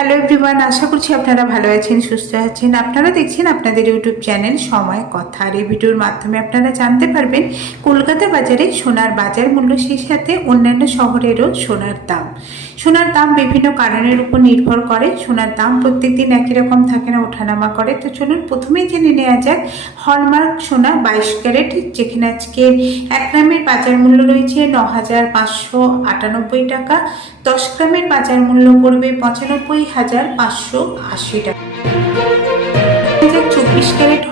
Hello everyone আশা করছি আপনারা ভালো আছেন, সুস্থ আছেন। আপনারা দেখছেন আপনাদের ইউটিউব চ্যানেল সময় কথা। আর এই ভিডিওর মাধ্যমে আপনারা জানতে পারবেন কলকাতা বাজারে সোনার বাজার মূল্য, সেই সাথে অন্যান্য শহরেরও সোনার দাম। সোনার দাম বিভিন্ন কারণের উপর নির্ভর করে। সোনার দাম প্রত্যেকদিন একই রকম থাকে না, ওঠানামা করে। তো চলুন প্রথমেই জেনে নেওয়া যাক হলমার্ক সোনা বাইশ ক্যারেট, যেখানে আজকে এক গ্রামের বাজার মূল্য রয়েছে ন হাজার পাঁচশো আটানব্বই টাকা। দশ গ্রামের বাজার মূল্য পড়বে পঁচানব্বই হাজার পাঁচশো আশি টাকা। চব্বিশ ক্যারেট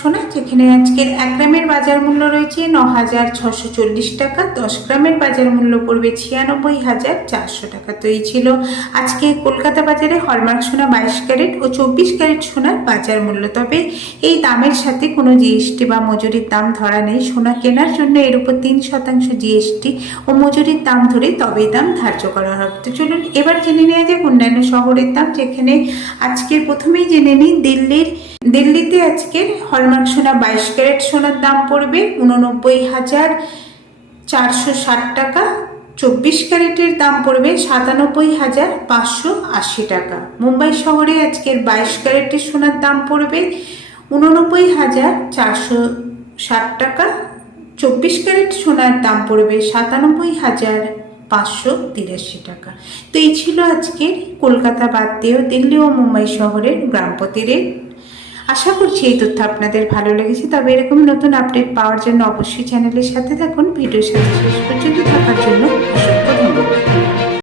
সোনা যেখানে আজকের এক গ্রামের বাজার মূল্য রয়েছে ন হাজার ছশো চল্লিশ টাকা, দশ গ্রামের বাজার মূল্য পড়বে ছিয়ানব্বই হাজার চারশো টাকা। তো এই ছিল আজকে কলকাতা বাজারে হলমার্ক সোনা বাইশ ক্যারেট ও চব্বিশ ক্যারেট সোনার বাজার মূল্য। তবে এই দামের সাথে কোনো জিএসটি বা মজুরির দাম ধরা নেই। সোনা কেনার জন্য এর উপর তিন শতাংশ জিএসটি ও মজুরির দাম ধরে তবেই দাম ধার্য করা হবে। তো চলুন, এবার জেনে নেওয়া যাক অন্যান্য শহরের দাম, যেখানে আজকের প্রথমেই জেনে নিই দিল্লির দিল্লিতে আজকের হলমার্ক সোনা বাইশ ক্যারেট সোনার দাম পড়বে উননব্বই হাজার চারশো ষাট টাকা। চব্বিশ ক্যারেটের দাম পড়বে সাতানব্বই হাজার পাঁচশো আশি টাকা। মুম্বাই শহরে আজকের বাইশ ক্যারেটের সোনার দাম পড়বে উননব্বই হাজার চারশো ষাট টাকা। চব্বিশ ক্যারেট সোনার দাম পড়বে সাতানব্বই হাজার পাঁচশো তিরাশি টাকা। তো এই ছিল আজকের কলকাতা বাদ দিয়েও দিল্লি ও মুম্বাই শহরের গ্রামপতি রেট আশা করছি এই তথ্য আপনাদের ভালো লেগেছে। তবে এরকম নতুন আপডেট পাওয়ার জন্য অবশ্যই চ্যানেলের সাথে থাকুন। ভিডিওর সাথে শেষ পর্যন্ত থাকার জন্য